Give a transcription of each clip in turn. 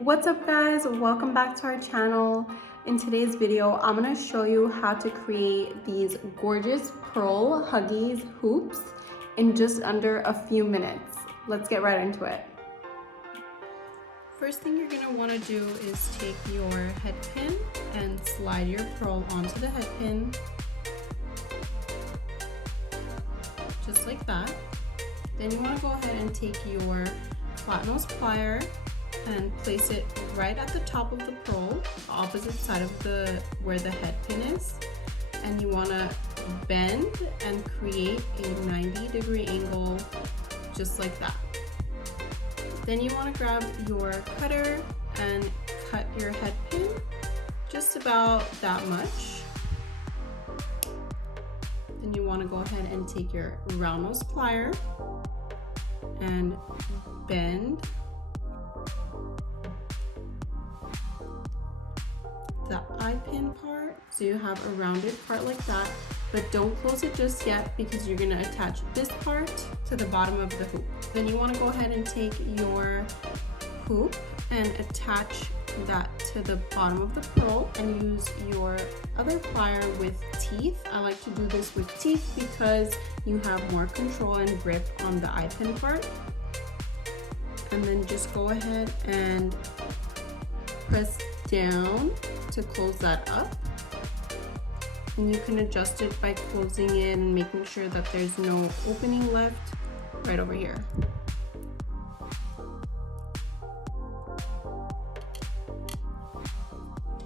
What's up guys, welcome back to our channel. In today's video I'm going to show you how to create these gorgeous pearl huggies hoops in just under a few minutes. Let's get right into it. First thing you're going to want to do is take your head pin and slide your pearl onto the head pin just like that. Then you want to go ahead and take your flat nose plier and place it right at the top of the pearl, the opposite side of where the head pin is, and you want to bend and create a 90-degree angle just like that. Then you want to grab your cutter and cut your head pin just about that much. Then you want to go ahead and take your round nose plier and bend the eye pin part so you have a rounded part like that, but don't close it just yet because you're going to attach this part to the bottom of the hoop. Then you want to go ahead and take your hoop and attach that to the bottom of the pearl and use your other plier with teeth. I like to do this with teeth because you have more control and grip on the eye pin part. And then just go ahead and press down to close that up, and you can adjust it by closing it and making sure that there's no opening left right over here.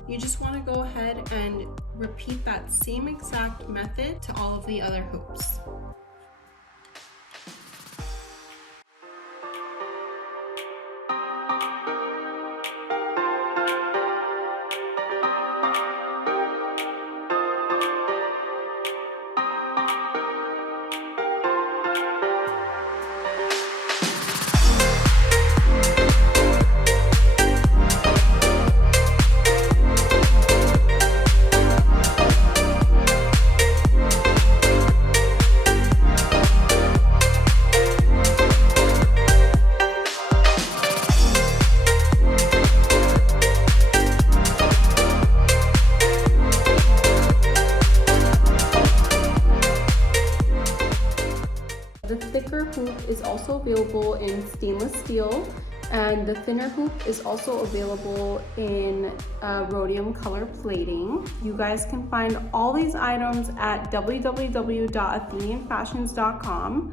You just want to go ahead and repeat that same exact method to all of the other hoops. The thicker hoop is also available in stainless steel, and the thinner hoop is also available in rhodium color plating. You guys can find all these items at www.athenianfashions.com.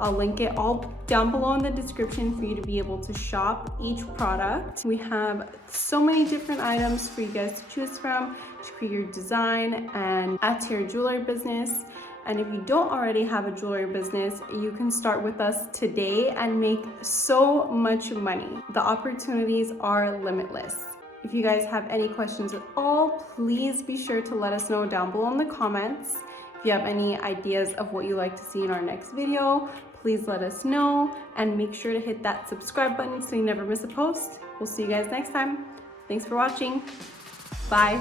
I'll link it all down below in the description for you to be able to shop each product. We have so many different items for you guys to choose from to create your design and add to your jewelry business. And if you don't already have a jewelry business, you can start with us today and make so much money. The opportunities are limitless. If you guys have any questions at all, please be sure to let us know down below in the comments. If you have any ideas of what you'd like to see in our next video, please let us know, and make sure to hit that subscribe button so you never miss a post. We'll see you guys next time. Thanks for watching. Bye.